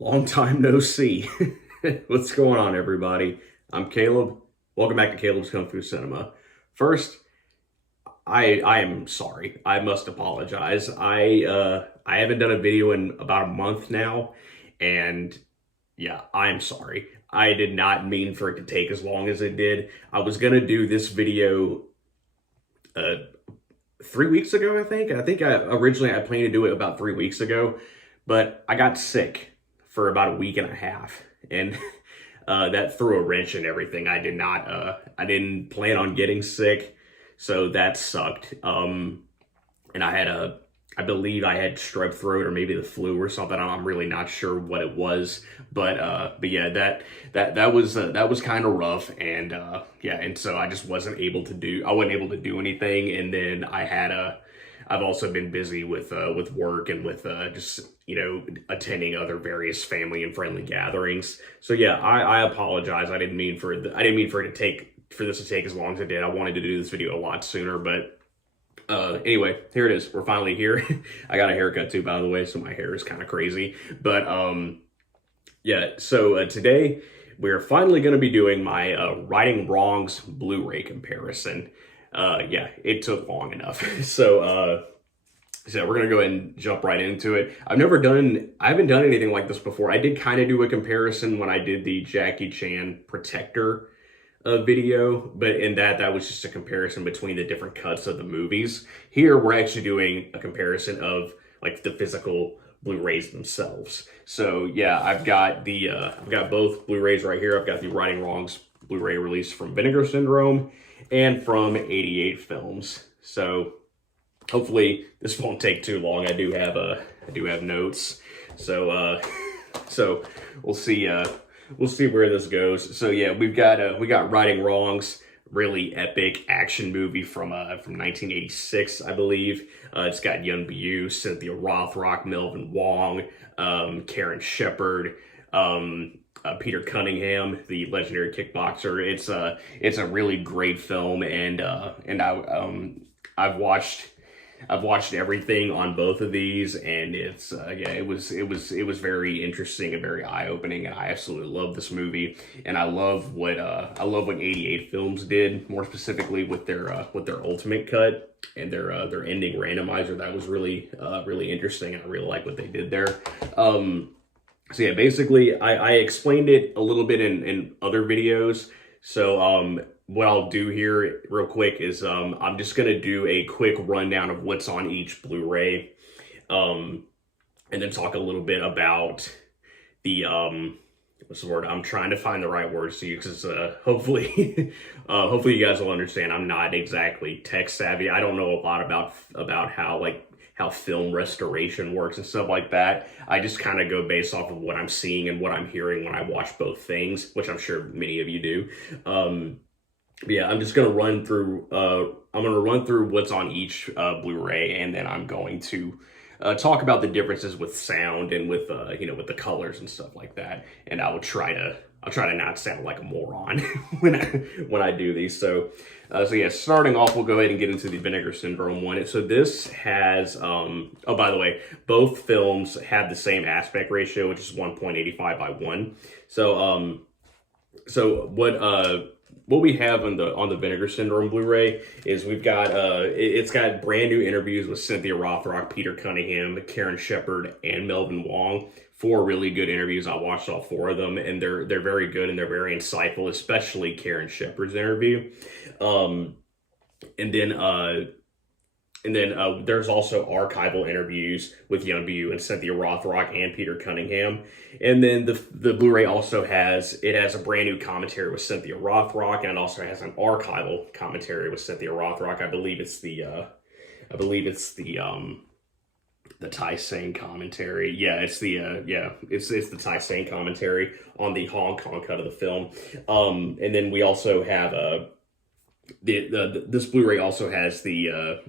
Long time no see. What's going on, everybody? I'm Caleb. Welcome back to Caleb's Kung Fu Cinema. First, I am sorry. I must apologize. I haven't done a video in about a month now, and yeah, I'm sorry. I did not mean for it to take as long as it did. I was gonna do this video 3 weeks ago, I think. Originally I planned to do it about 3 weeks ago, but I got sick for about a week and a half, and that threw a wrench in everything. I didn't plan on getting sick, so that sucked. And I believe I had strep throat or maybe the flu or something. I'm really not sure what it was, but yeah, that was kind of rough, and yeah, and so I just wasn't able to do anything, and then I've also been busy with work and with just, you know, attending other various family and friendly gatherings. So yeah, I apologize. I didn't mean for this to take as long as it did. I wanted to do this video a lot sooner, but anyway, here it is. We're finally here. I got a haircut too, by the way, so my hair is kind of crazy. But yeah, so today we're finally going to be doing my Righting Wrongs Blu-ray comparison. Yeah, it took long enough. So we're gonna go ahead and jump right into it. I haven't done anything like this before. I did kind of do a comparison when I did the Jackie Chan Protector video, but in that was just a comparison between the different cuts of the movies. Here, we're actually doing a comparison of like the physical Blu-rays themselves. So yeah, I've got both Blu-rays right here. I've got the Righting Wrongs Blu-ray release from Vinegar Syndrome and from 88 Films. So hopefully this won't take too long. I do have notes. So so we'll see where this goes. So yeah, we got Righting Wrongs, really epic action movie from 1986, I believe. It's got Yun Bu, Cynthia Rothrock, Melvin Wong, Karen Shepard, Peter Cunningham, the legendary kickboxer. It's a really great film, and I've watched everything on both of these, and it's yeah, it was very interesting and very eye-opening, and I absolutely love this movie. And I love what 88 Films did, more specifically with their ultimate cut and their ending randomizer. That was really interesting, and I really like what they did there. So yeah, basically, I explained it a little bit in other videos. So what I'll do here real quick is I'm just going to do a quick rundown of what's on each Blu-ray, and then talk a little bit about the, what's the word? I'm trying to find the right words to use, because hopefully, hopefully you guys will understand. I'm not exactly tech savvy. I don't know a lot about how film restoration works and stuff like that. I just kind of go based off of what I'm seeing and what I'm hearing when I watch both things, which I'm sure many of you do. Yeah, I'm just gonna run through. I'm gonna run through what's on each Blu-ray, and then I'm going to talk about the differences with sound and with you know, with the colors and stuff like that. And I'll try to not sound like a moron when I do these. So yeah, starting off, we'll go ahead and get into the Vinegar Syndrome one. So this has oh, by the way, both films have the same aspect ratio, which is 1.85 by 1. So so what we have on the Vinegar Syndrome Blu-ray is we've got it's got brand new interviews with Cynthia Rothrock, Peter Cunningham, Karen Shepard, and Melvin Wong. 4 really good interviews. I watched all 4 of them, and they're very good, and they're very insightful, especially Karen Shepard's interview. And then And then there's also archival interviews with Young Bu and Cynthia Rothrock and Peter Cunningham. And then the Blu-ray also has a brand new commentary with Cynthia Rothrock, and it also has an archival commentary with Cynthia Rothrock. I believe it's the Tai Seng commentary. Yeah, it's the Tai Seng commentary on the Hong Kong cut of the film. And then we also have this Blu-ray also has the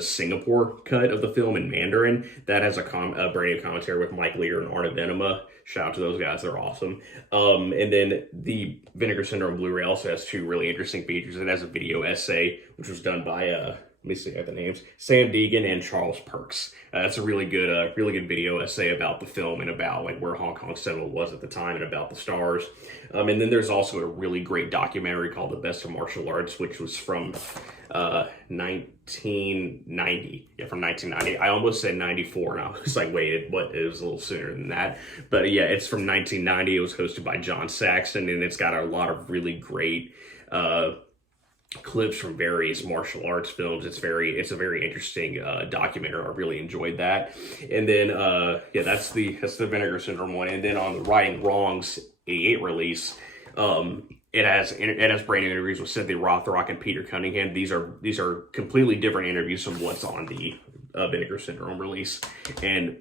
Singapore cut of the film in Mandarin. That has a brand new commentary with Mike Lear and Arna Venema. Shout out to those guys, they're awesome. And then the Vinegar Syndrome Blu-ray also has two really interesting features. It has a video essay, which was done by let me see the names, Sam Deegan and Charles Perks. It's a really good video essay about the film and about like where Hong Kong cinema was at the time and about the stars. And then there's also a really great documentary called The Best of Martial Arts, which was from 1990. Yeah, from 1990. I almost said 94, and I was like, wait, what? It was a little sooner than that. But yeah, it's from 1990. It was hosted by John Saxon, and it's got a lot of really great clips from various martial arts films. It's a very interesting documentary. I really enjoyed that. And then that's the Vinegar Syndrome one. And then on the Righting Wrongs 88 release, it has brand new interviews with Cynthia Rothrock and Peter Cunningham. These are completely different interviews from what's on the Vinegar Syndrome release. And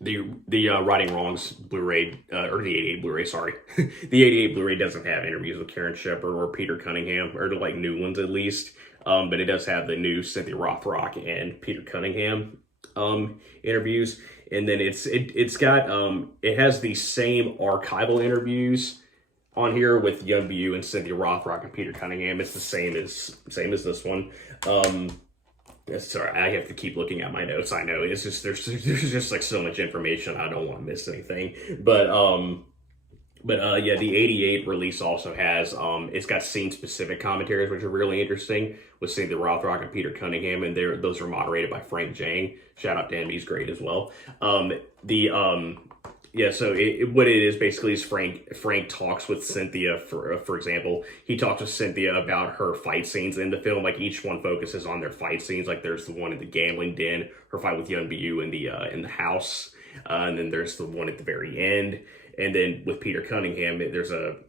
the Righting Wrongs Blu-ray, or the 88 Blu-ray, sorry. The 88 Blu-ray doesn't have interviews with Karen Shepard or Peter Cunningham, or like new ones at least. But it does have the new Cynthia Rothrock and Peter Cunningham interviews. And then it has the same archival interviews on here with Young Bu and Cynthia Rothrock and Peter Cunningham. It's the same as this one. Sorry, I have to keep looking at my notes. I know it's just there's just like so much information. I don't want to miss anything. But yeah, the 88 release also has it's got scene specific commentaries, which are really interesting, with Cynthia Rothrock and Peter Cunningham, and those are moderated by Frank Jang. Shout out to him, he's great as well. Yeah, so what it is basically is Frank talks with Cynthia, for example. He talks with Cynthia about her fight scenes in the film. Like, each one focuses on their fight scenes. Like, there's the one in the gambling den, her fight with Young Bu in the house, and then there's the one at the very end. And then with Peter Cunningham,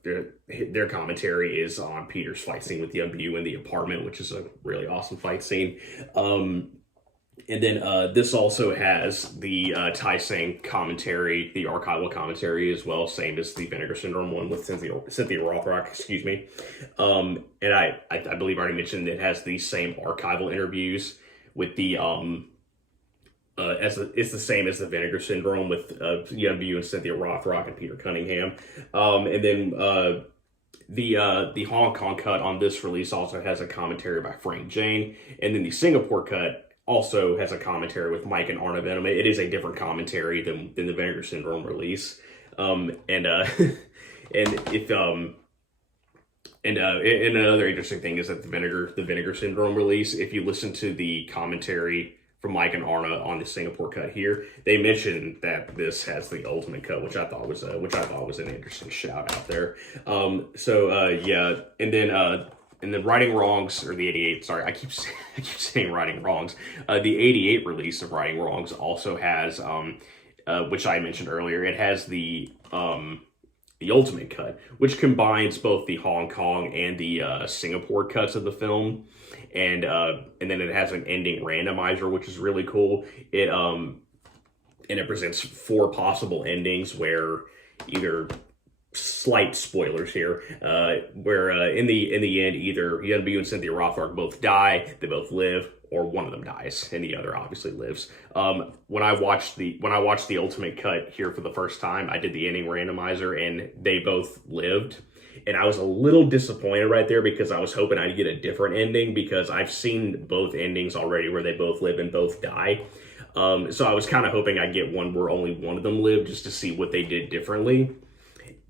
their commentary is on Peter's fight scene with Young Bu in the apartment, which is a really awesome fight scene. And then this also has the Tai Seng commentary, the archival commentary as well, same as the Vinegar Syndrome one with Cynthia Rothrock, excuse me. And I believe I already mentioned it has the same archival interviews with the it's the same as the Vinegar Syndrome with Young Bu and Cynthia Rothrock and Peter Cunningham. And then the Hong Kong cut on this release also has a commentary by Frank Jang, and then the Singapore cut also has a commentary with Mike and Arna Venema. It is a different commentary than the Vinegar Syndrome release. And another interesting thing is that the Vinegar Syndrome release, if you listen to the commentary from Mike and Arna on the Singapore cut here, they mentioned that this has the ultimate cut, which I thought was an interesting shout out there. Yeah, and then Righting Wrongs, or the 88, sorry, I keep saying Righting Wrongs. The 88 release of Righting Wrongs also has, which I mentioned earlier, it has the ultimate cut, which combines both the Hong Kong and the Singapore cuts of the film, and then it has an ending randomizer, which is really cool. And it presents 4 possible endings, where either, slight spoilers here, where in the end, either Young Bu and Cynthia Rothrock both die, they both live, or one of them dies and the other obviously lives. When I watched the ultimate cut here for the first time, I did the ending randomizer and they both lived, and I was a little disappointed right there, because I was hoping I'd get a different ending, because I've seen both endings already where they both live and both die. So I was kind of hoping I'd get one where only one of them lived, just to see what they did differently.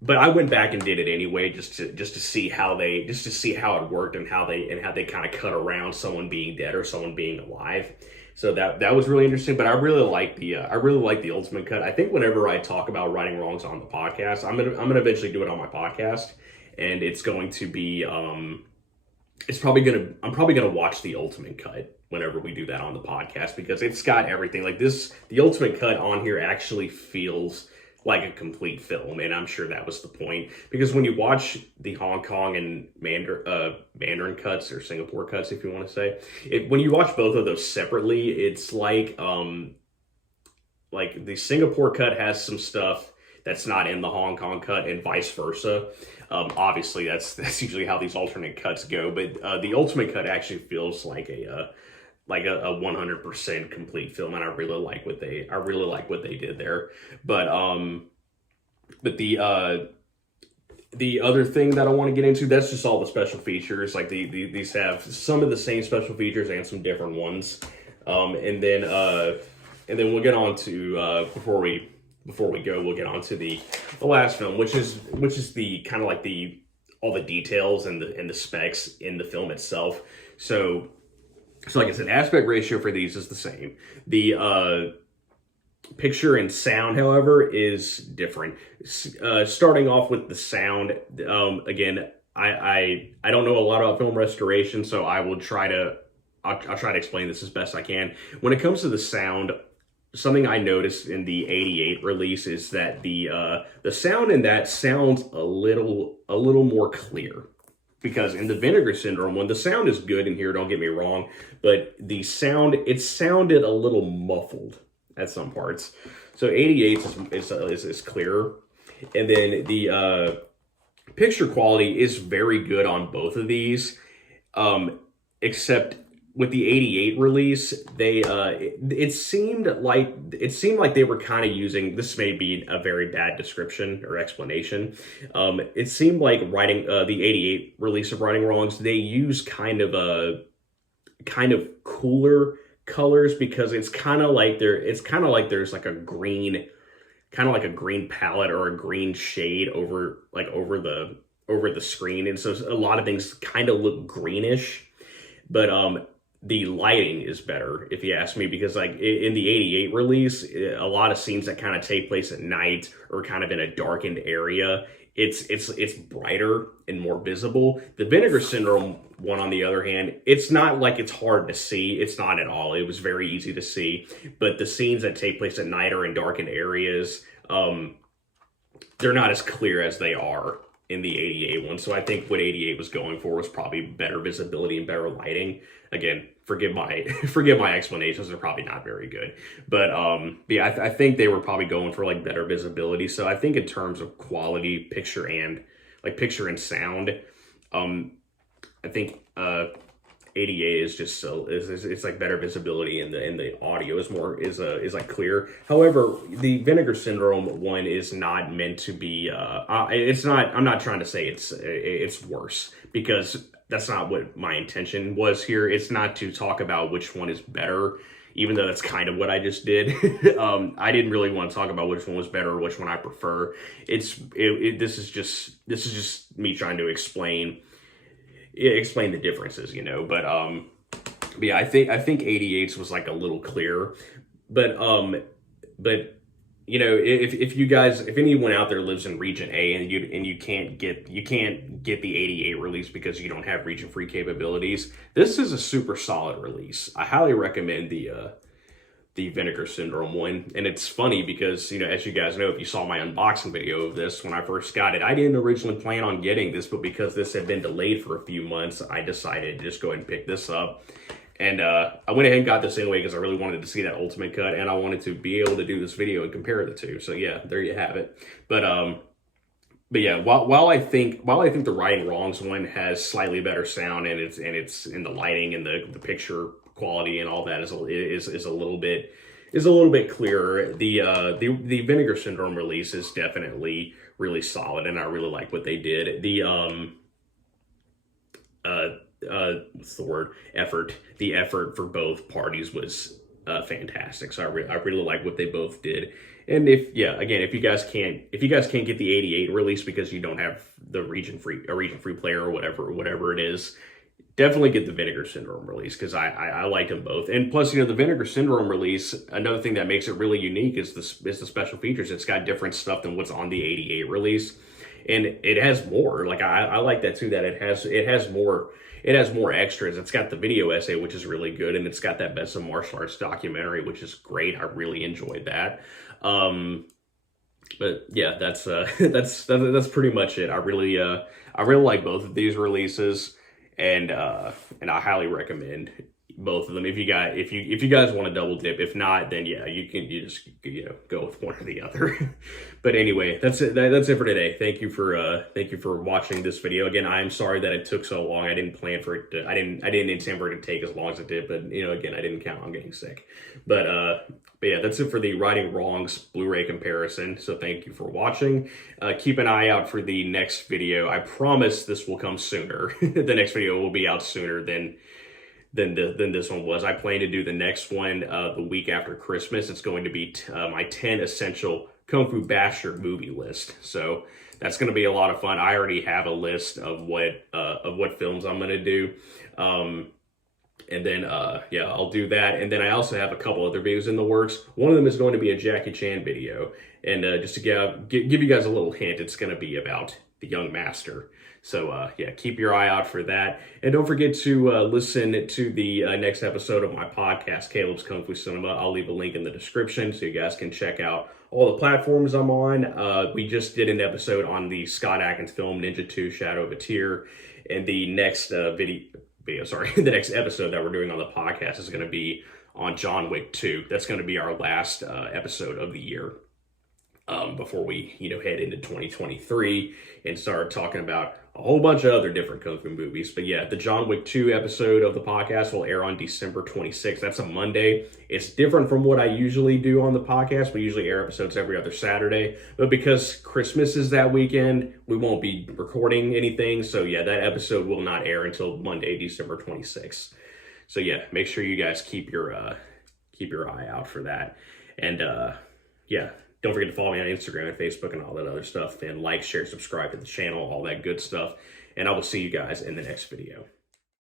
But I went back and did it anyway, just to see how it worked, and how they kind of cut around someone being dead or someone being alive. So that was really interesting. But I really like the ultimate cut. I think whenever I talk about Righting Wrongs on the podcast, I'm gonna eventually do it on my podcast, and it's going to be I'm probably gonna watch the Ultimate Cut whenever we do that on the podcast, because it's got everything. Like this, the Ultimate Cut on here actually feels like a complete film, and I'm sure that was the point, because when you watch the Hong Kong and Mandarin cuts, or Singapore cuts, if you want to say it, when you watch both of those separately, it's like the Singapore cut has some stuff that's not in the Hong Kong cut, and vice versa. Obviously, that's usually how these alternate cuts go. But the Ultimate Cut actually feels like a 100% complete film, and I really like what they did there. But the other thing that I want to get into, that's just all the special features. Like these have some of the same special features and some different ones. And then we'll get on to before we go, we'll get on to the last film, which is the kind of like all the details and the specs in the film itself. So like I said, aspect ratio for these is the same. The picture and sound, however, is different. Starting off with the sound, again, I don't know a lot about film restoration, so I'll try to explain this as best I can. When it comes to the sound, something I noticed in the '88 release is that the sound in that sounds a little more clear, because in the Vinegar Syndrome one, the sound is good in here, don't get me wrong, but the sound, it sounded a little muffled at some parts. So '88 is clearer, and then the picture quality is very good on both of these, except with the '88 release, it seemed like they were kind of using, this may be a very bad description or explanation. It seemed like writing the '88 release of Righting Wrongs, they use kind of cooler colors, because it's kind of like there's like a green, kind of like a green palette or a green shade over the screen, and so a lot of things kind of look greenish. But the lighting is better, if you ask me, because like in the '88 release, a lot of scenes that kind of take place at night or kind of in a darkened area, it's brighter and more visible. The Vinegar Syndrome one, on the other hand, it's not like it's hard to see. It's not at all. It was very easy to see. But the scenes that take place at night or in darkened areas, they're not as clear as they are in the '88 one. So I think what '88 was going for was probably better visibility and better lighting. Again, forgive my explanations, they're probably not very good. But yeah, I think they were probably going for like better visibility. So I think in terms of quality, picture and sound, I think 88 is just it's like better visibility, and the audio is like clear. However, the Vinegar Syndrome one is not meant to be I'm not trying to say it's worse, because that's not what my intention was here. It's not to talk about which one is better, even though that's kind of what I just did. I didn't really want to talk about which one was better or which one I prefer. This is just me trying to explain the differences, you know. But yeah, I think 88's was like a little clearer. But you know, if anyone out there lives in region A and you can't get the '88 release because you don't have region free capabilities, this is a super solid release. I highly recommend the Vinegar Syndrome one. And it's funny because, you know, as you guys know, if you saw my unboxing video of this when I first got it, I didn't originally plan on getting this, but because this had been delayed for a few months, I decided to just go ahead and pick this up. And I went ahead and got this anyway because I really wanted to see that Ultimate Cut, and I wanted to be able to do this video and compare the two. So yeah, there you have it. But yeah, while I think the Righting Wrongs one has slightly better sound, and it's in the lighting and the picture quality and all that is a little bit clearer. The Vinegar Syndrome release is definitely really solid, and I really like what they did. What's the word? Effort. The effort for both parties was fantastic. So I really like what they both did. And if you guys can't get the '88 release because you don't have the region free player or whatever it is, definitely get the Vinegar Syndrome release, because I like them both. And plus, you know, the Vinegar Syndrome release, another thing that makes it really unique is the special features. It's got different stuff than what's on the '88 release. and it has more. Like I like that too, that it has more extras. It's got the video essay, which is really good, and it's got that Best of Martial Arts documentary, which is great. I really enjoyed that. But yeah, that's pretty much it. I really like both of these releases, and I highly recommend both of them if you guys want to double dip. If not, then yeah, you just go with one or the other. But anyway, that's it. That's it for today. Thank you for watching this video. Again, I'm sorry that it took so long. I didn't plan for it. I didn't intend for it to take as long as it did. But again, I didn't count on getting sick. But yeah, that's it for the Righting Wrongs Blu-ray comparison. So thank you for watching. Keep an eye out for the next video. I promise this will come sooner. The next video will be out sooner than this one was. I plan to do the next one the week after Christmas. It's going to be my 10 essential Kung Fu Bastard movie list. So that's going to be a lot of fun. I already have a list of what films I'm going to do. And then, yeah, I'll do that. And then I also have a couple other videos in the works. One of them is going to be a Jackie Chan video. And just to give you guys a little hint, it's going to be about the young master. So, yeah, keep your eye out for that. And don't forget to listen to the next episode of my podcast, Kaleb's Kung Fu Cinema. I'll leave a link in the description so you guys can check out all the platforms I'm on. We just did an episode on the Scott Adkins film, Ninja 2, Shadow of a Tear. And the next the next episode that we're doing on the podcast is going to be on John Wick 2. That's going to be our last episode of the year before we, head into 2023 and start talking about a whole bunch of other different Kung Fu movies. But yeah, the John Wick 2 episode of the podcast will air on December 26th. That's a Monday. It's different from what I usually do on the podcast. We usually air episodes every other Saturday. But because Christmas is that weekend, we won't be recording anything. So yeah, that episode will not air until Monday, December 26th. So yeah, make sure you guys keep your eye out for that. And yeah, don't forget to follow me on Instagram and Facebook and all that other stuff. And like, share, subscribe to the channel, all that good stuff. And I will see you guys in the next video.